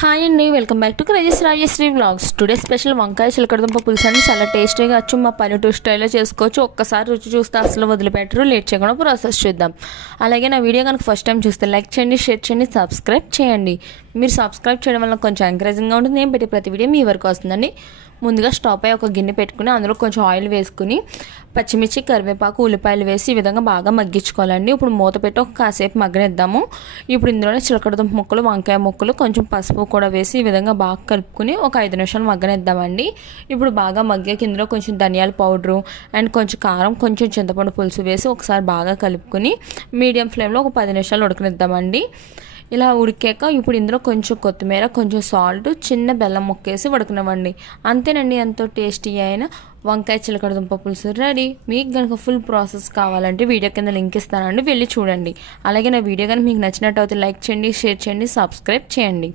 Hi అండి, welcome back to crazies Rajashree vlogs. Today special వంకాయ చిలకడదుంప పులుసు అండి. చాలా టేస్టీగా వచ్చు, మా పల్లెటూరు స్టైల్లో చేసుకోవచ్చు. ఒక్కసారి రుచి చూస్తే అసలు వదిలిపెట్టరు. లేట్ చేయకుండా ప్రాసెస్ చూద్దాం. అలాగే నా వీడియో కనుక ఫస్ట్ టైం చూస్తే లైక్ చేయండి, షేర్ చేయండి, సబ్స్క్రైబ్ చేయండి. మీరు సబ్స్క్రైబ్ చేయడం వల్ల కొంచెం ఎంకరేజింగ్గా ఉంటుంది. నేను పెట్టే ప్రతి వీడియో మీ వరకు వస్తుందండి. ముందుగా స్టవ్ పై ఒక గిన్నె పెట్టుకుని అందులో కొంచెం ఆయిల్ వేసుకుని పచ్చిమిర్చి, కరివేపాకు, ఉల్లిపాయలు వేసి ఈ విధంగా బాగా మగ్గించుకోవాలండి. ఇప్పుడు మూత పెట్టి ఒక కాసేపు మగ్గనిద్దాము. ఇప్పుడు ఇందులోనే చిలకడదుంప ముక్కలు, వంకాయ ముక్కలు, కొంచెం పసుపు కూడా వేసి ఈ విధంగా బాగా కలుపుకుని ఒక 5 నిమిషాలు మగ్గనిద్దామండి. ఇప్పుడు బాగా మగ్గాక ఇందులో కొంచెం ధనియాల పౌడరు అండ్ కొంచెం కారం, కొంచెం చింతపండు పులుసు వేసి ఒకసారి బాగా కలుపుకుని మీడియం ఫ్లేమ్లో ఒక 10 నిమిషాలు ఉడకనిద్దామండి. ఇలా ఉడికాక ఇప్పుడు ఇందులో కొంచెం కొత్తిమీర, కొంచెం సాల్ట్, చిన్న బెల్లం ముక్కేసి ఉడకనివ్వండి. అంతేనండి, ఎంతో టేస్టీ అయిన వంకాయ చిలకడదుంప పులుసు రెడీ. మీకు కనుక ఫుల్ ప్రాసెస్ కావాలంటే వీడియో కింద లింక్ ఇస్తానండి, వెళ్ళి చూడండి. అలాగే నా వీడియో కనుక మీకు నచ్చినట్టు అయితే లైక్ చేయండి, షేర్ చేయండి, సబ్స్క్రైబ్ చేయండి.